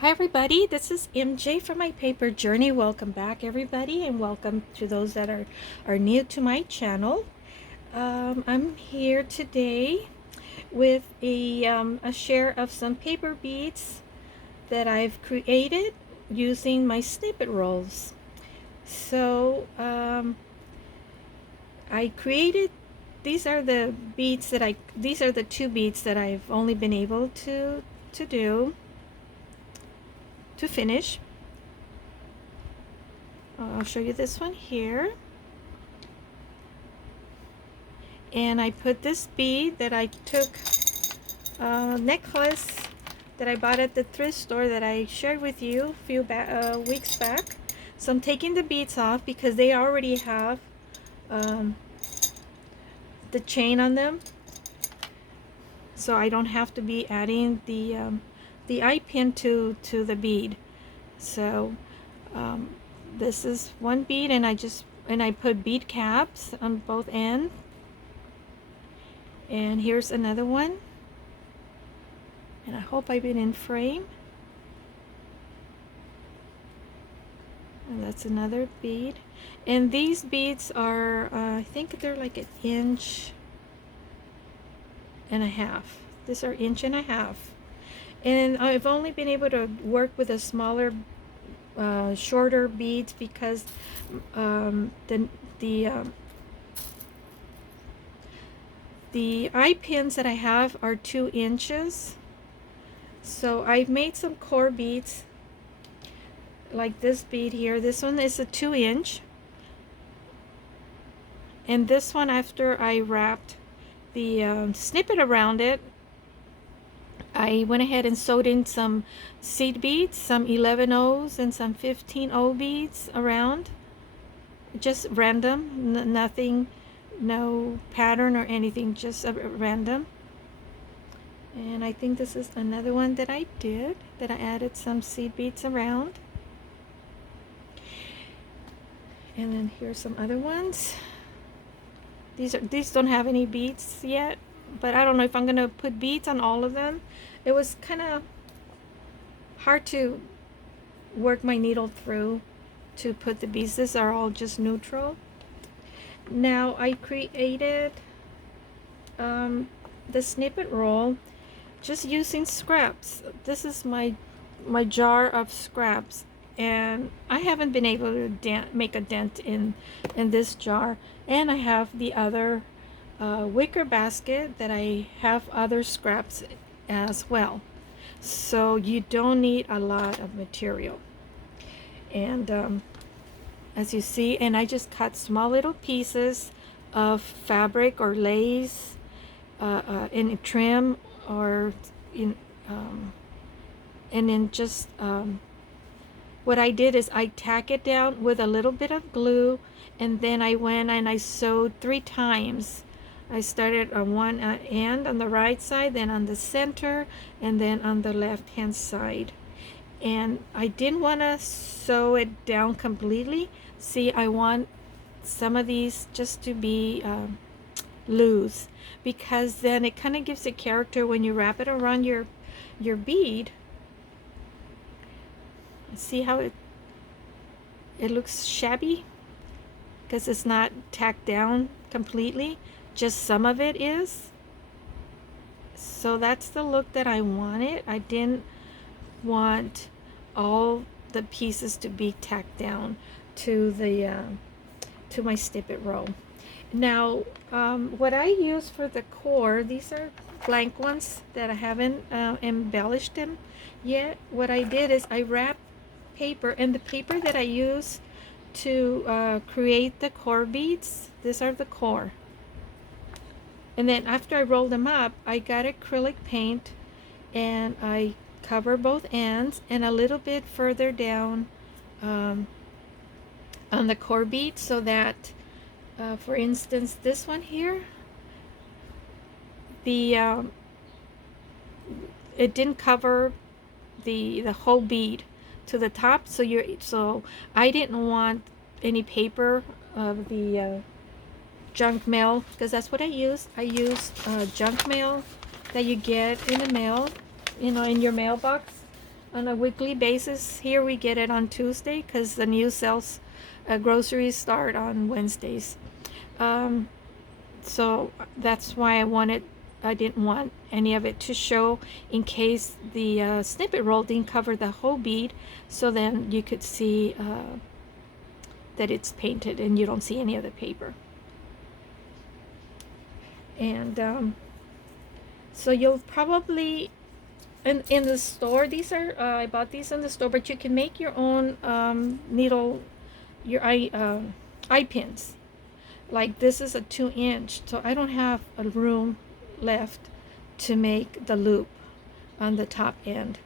Hi everybody, this is MJ from my paper journey. Welcome back everybody, and welcome to those that are new to my channel. I'm here today with a share of some paper beads that I've created using my snippet rolls. So I created, these are the beads that these are the two beads that I've only been able to finish. I'll show you this one here. And I put this bead that I took, necklace that I bought at the thrift store that I shared with you a few weeks back. So I'm taking the beads off because they already have the chain on them. So I don't have to be adding the eye pin to the bead. So this is one bead, and I put bead caps on both ends. And here's another one, and I hope I've been in frame. And that's another bead, and these beads are I think they're like 1.5 inches. These are 1.5 inches, and I've only been able to work with a smaller shorter beads because the eye pins that I have are 2 inches. So I've made some core beads like this bead here. This one is a 2-inch, and this one, after I wrapped the snippet around it, I went ahead and sewed in some seed beads, some 11/0s and some 15/0 beads around, just random, nothing, no pattern or anything, just random. And I think this is another one that I did, that I added some seed beads around. And then here's some other ones. These don't have any beads yet, but I don't know if I'm gonna put beads on all of them. It was kind of hard to work my needle through to put the beads. These are all just neutral. Now I created the snippet roll just using scraps. This is my jar of scraps, and I haven't been able to make a dent in this jar. And I have the other wicker basket that I have other scraps as well. So you don't need a lot of material. And as you see, and I just cut small little pieces of fabric or lace in a trim, or in and then just what I did is I tack it down with a little bit of glue, and then I went and I sewed 3 times. I started on one end on the right side, then on the center, and then on the left hand side. And I didn't want to sew it down completely. See, I want some of these just to be loose, because then it kind of gives a character when you wrap it around your bead. See how it looks shabby because it's not tacked down completely, just some of it is. So that's the look that I wanted. I didn't want all the pieces to be tacked down to the to my snippet roll. Now what I use for the core, these are blank ones that I haven't embellished them yet. What I did is I wrapped paper, and the paper that I use to create the core beads, these are the core. And then after I roll them up, I got acrylic paint, and I cover both ends, and a little bit further down on the core bead, so that for instance, this one here, the it didn't cover the whole bead to the top, so I didn't want any paper of the junk mail, because that's what I use. I use junk mail that you get in the mail, in your mailbox. on a weekly basis. Here we get it on Tuesday because the new sales groceries start on Wednesdays. Um, so that's why I didn't want any of it to show in case the snippet roll didn't cover the whole bead, so then you could see that it's painted and you don't see any of the paper. And so you'll probably in the store, these are I bought these in the store, but you can make your own needle, your eye pins. Like this is a 2-inch, so I don't have a room left to make the loop on the top end.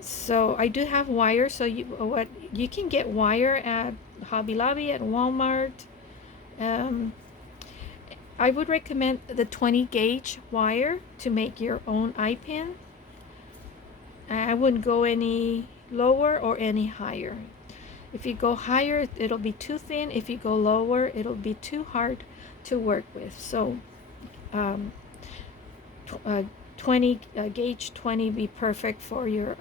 So I do have wire, so you can get wire at Hobby Lobby, at Walmart. I would recommend the 20 gauge wire to make your own eye pin. I wouldn't go any lower or any higher. If you go higher, it'll be too thin. If you go lower, it'll be too hard to work with. So 20 gauge 20 be perfect for your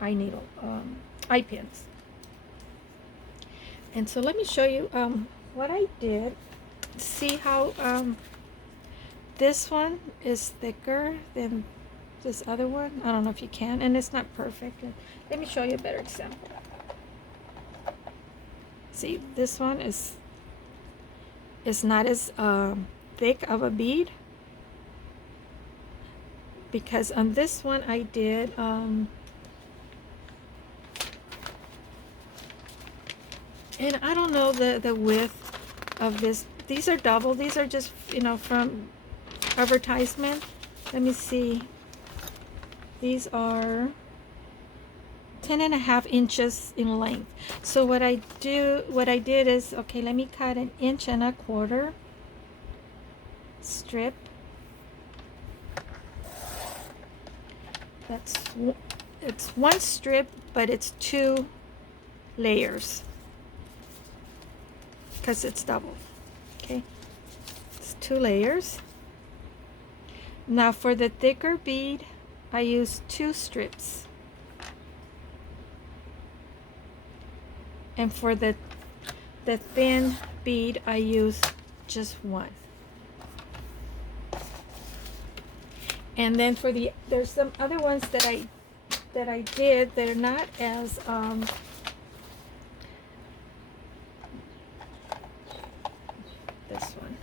eye needle eye pins. And so let me show you what I did. See how this one is thicker than this other one? I don't know if you can, and it's not perfect. Let me show you a better example. See, this one is not as thick of a bead, because on this one I did and I don't know the width of this. These are double. These are just, you know, from advertisement. Let me see. These are 10.5 inches in length. So what I did is, okay, let me cut 1.25 inches strip. It's one strip, but it's 2 layers because it's double. Okay, it's 2 layers. Now for the thicker bead, I use 2 strips, and for the thin bead, I use just 1. And then for there's some other ones that I did that are not as this one.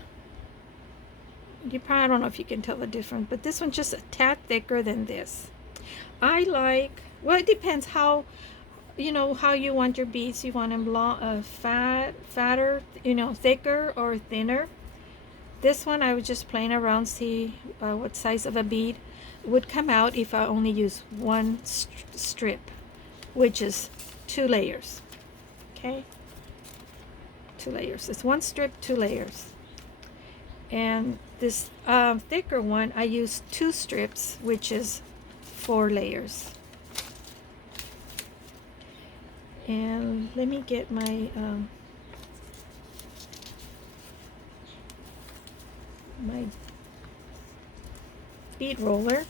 You probably, I don't know if you can tell the difference, but this one's just a tad thicker than this. I like, well, it depends how, you know, how you want your beads. You want them long, fatter, you know, thicker or thinner. This one I was just playing around, see what size of a bead would come out if I only use 1 strip, which is 2 layers. Okay, 2 layers. It's 1 strip, 2 layers. And this thicker one, I use 2 strips, which is 4 layers. And let me get my my bead roller.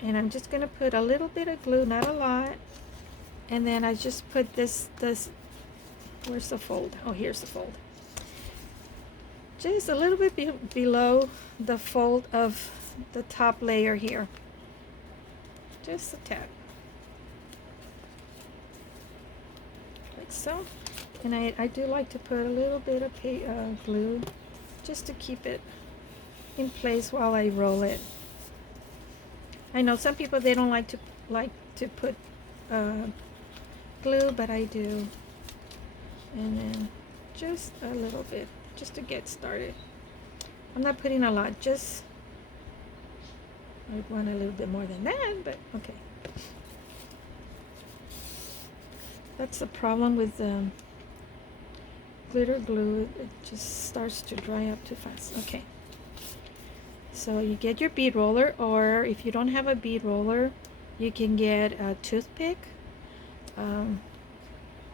And I'm just going to put a little bit of glue, not a lot. And then I just put this, where's the fold? Oh, here's the fold. Just a little bit below the fold of the top layer here. Just a tad. Like so. And I do like to put a little bit of glue just to keep it in place while I roll it. I know some people, they don't like to put glue, but I do. And then just a little bit, just to get started. I'm not putting a lot, just, I'd want a little bit more than that, but okay. That's the problem with glitter glue. It just starts to dry up too fast. Okay. So you get your bead roller, or if you don't have a bead roller, you can get a toothpick.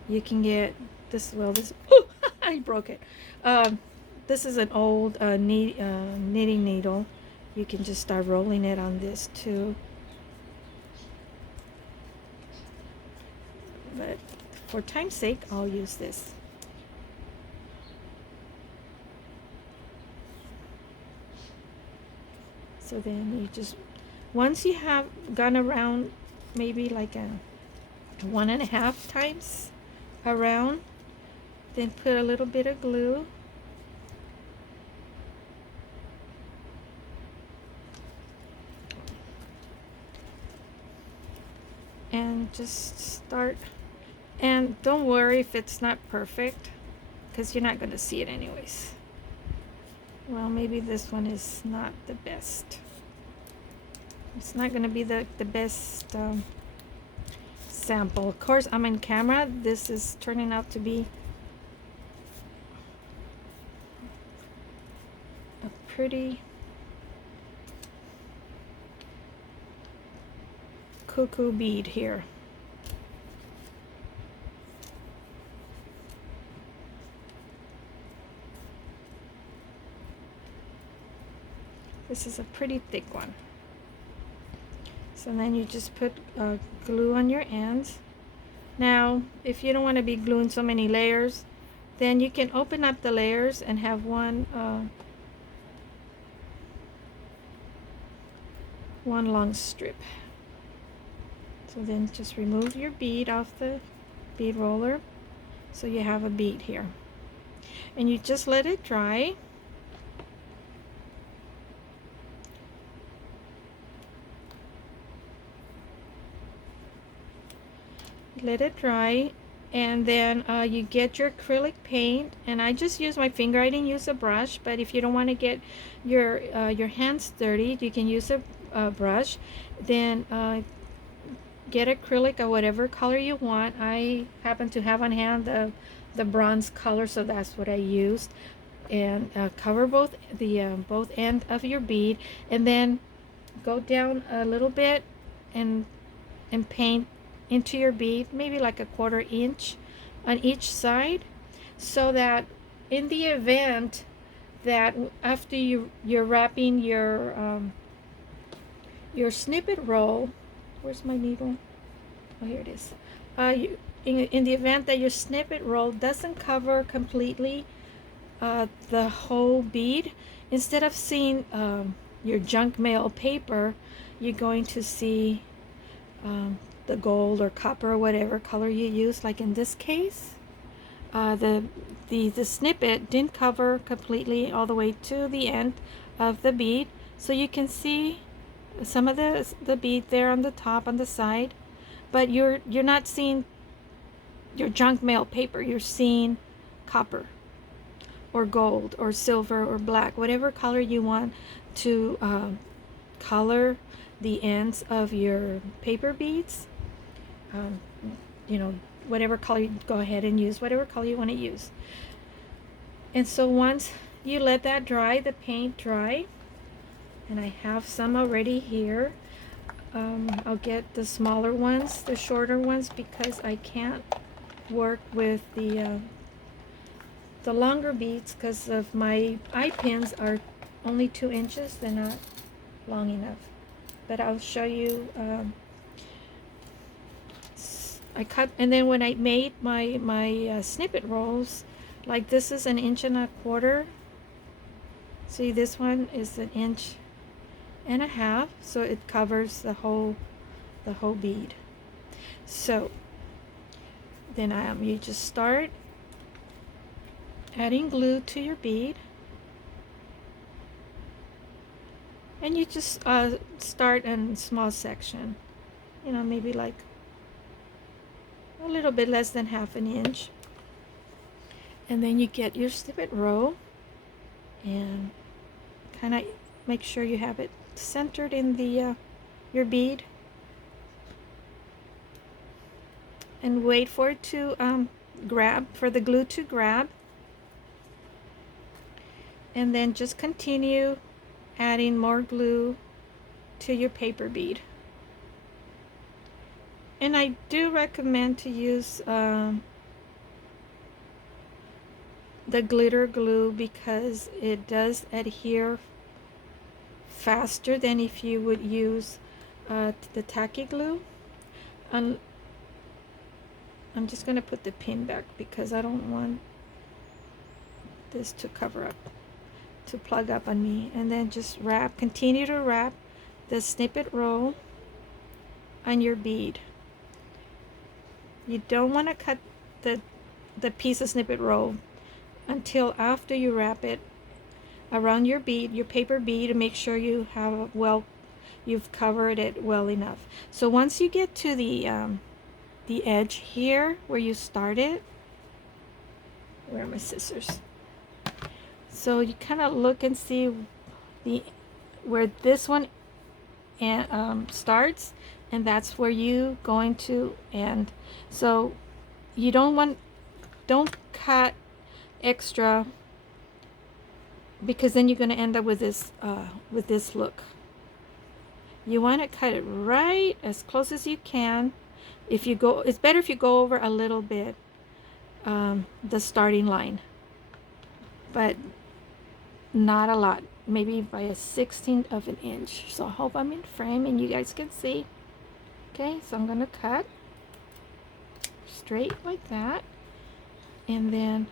You can get this, well, this, oh, I broke it. this is an old knitting needle. You can just start rolling it on this too. But for time's sake, I'll use this. So then you just, once you have gone around maybe like a 1.5 times around, then put a little bit of glue. And just start, and don't worry if it's not perfect, because you're not going to see it anyways. Well, maybe this one is not the best. It's not going to be the best sample. Of course, I'm in camera. This is turning out to be a pretty cuckoo bead here. This is a pretty thick one. So then you just put glue on your ends. Now, if you don't want to be gluing so many layers, then you can open up the layers and have one long strip. So then just remove your bead off the bead roller, so you have a bead here. And you just let it dry. Let it dry, and then you get your acrylic paint, and I just use my finger. I didn't use a brush, but if you don't want to get your hands dirty, you can use a brush. Then get acrylic of whatever color you want. I happen to have on hand the bronze color, so that's what I used. And cover both end of your bead, and then go down a little bit and paint into your bead, maybe like a 1/4 inch on each side, so that in the event that after you're wrapping your snippet roll, where's my needle? Oh, here it is. In the event that your snippet roll doesn't cover completely the whole bead, instead of seeing your junk mail paper, you're going to see the gold or copper or whatever color you use. Like in this case, the snippet didn't cover completely all the way to the end of the bead, so you can see some of the bead there on the top, on the side, but you're not seeing your junk mail paper. You're seeing copper or gold or silver or black, whatever color you want to color the ends of your paper beads. You know, whatever color, you go ahead and use whatever color you want to use. And so once you let that dry, the paint dry, and I have some already here. I'll get the smaller ones, the shorter ones, because I can't work with the longer beads because of my eye pins are only 2 inches. They're not long enough. But I'll show you. I cut, and then when I made my snippet rolls, like this is 1.25 inches. See, this one is 1.5 inches, so it covers the whole bead. So then you just start adding glue to your bead, and you just start in a small section, you know, maybe like a little bit less than 1/2 inch, and then you get your snippet row and kind of make sure you have it centered in the your bead, and wait for it to grab, for the glue to grab, and then just continue adding more glue to your paper bead. And I do recommend to use the glitter glue because it does adhere faster than if you would use the tacky glue. I'm just going to put the pin back because I don't want this to cover up, to plug up on me. And then just wrap, continue to wrap the snippet roll on your bead. You don't want to cut the piece of snippet roll until after you wrap it around your bead, your paper bead, to make sure you have you've covered it well enough. So once you get to the edge here where you started, where are my scissors? So you kind of look and see where this one starts, and that's where you going to end. So you don't cut extra, because then you're going to end up with this look. You want to cut it right as close as you can. It's better if you go over a little bit the starting line, but not a lot, maybe by a 1/16 of an inch. So I hope I'm in frame and you guys can see. Okay, so I'm gonna cut straight like that, and then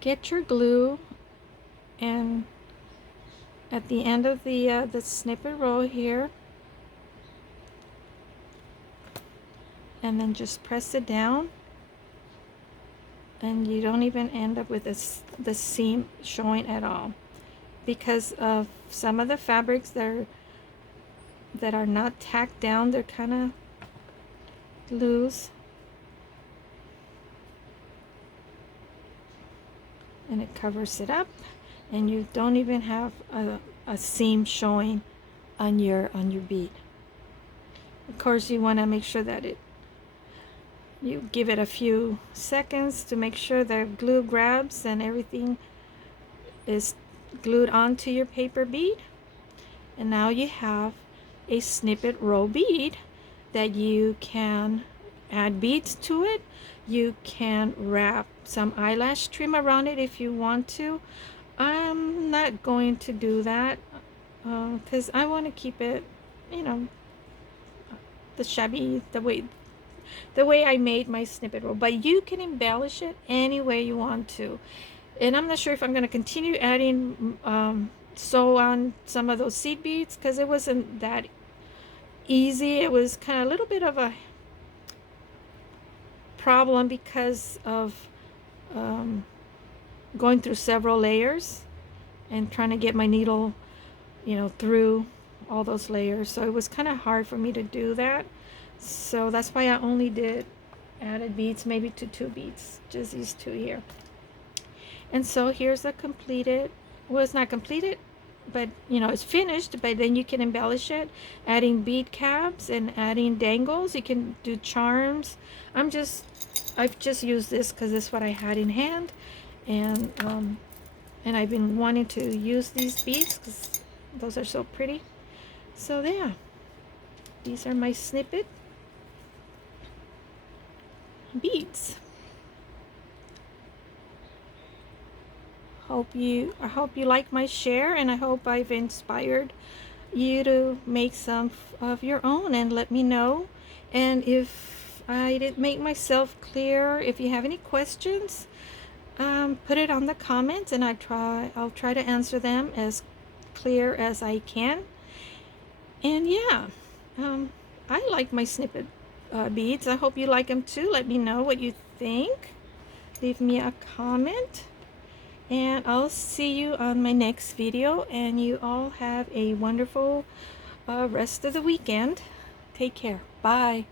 get your glue, and at the end of the snippet roll here, and then just press it down, and you don't even end up with the seam showing at all, because of some of the fabrics that are not tacked down. They're kind of loose, and it covers it up, and you don't even have a seam showing on your bead. Of course, you want to make sure that you give it a few seconds to make sure the glue grabs and everything is glued onto your paper bead. And now you have a snippet roll bead that you can add beads to it. You can wrap some eyelash trim around it if you want to. I'm not going to do that because I want to keep it, you know, the way I made my snippet roll. But you can embellish it any way you want to. And I'm not sure if I'm going to continue adding sew on some of those seed beads, because it wasn't that easy. It was kind of a little bit of a problem because of going through several layers and trying to get my needle, you know, through all those layers. So it was kind of hard for me to do that. So that's why I only added beads, maybe to 2 beads, just these 2 here. And so here's a completed, well, it's not completed, but you know, it's finished. But then you can embellish it, adding bead caps and adding dangles. You can do charms. I've just used this because this is what I had in hand, and I've been wanting to use these beads because those are so pretty. So yeah, these are my snippet beads. I hope you like my share, and I hope I've inspired you to make some of your own, and let me know. And if I didn't make myself clear, if you have any questions, put it on the comments, and I'll try to answer them as clear as I can. And yeah, I like my snippet beads. I hope you like them too. Let me know what you think. Leave me a comment. And I'll see you on my next video, and you all have a wonderful rest of the weekend. Take care. Bye.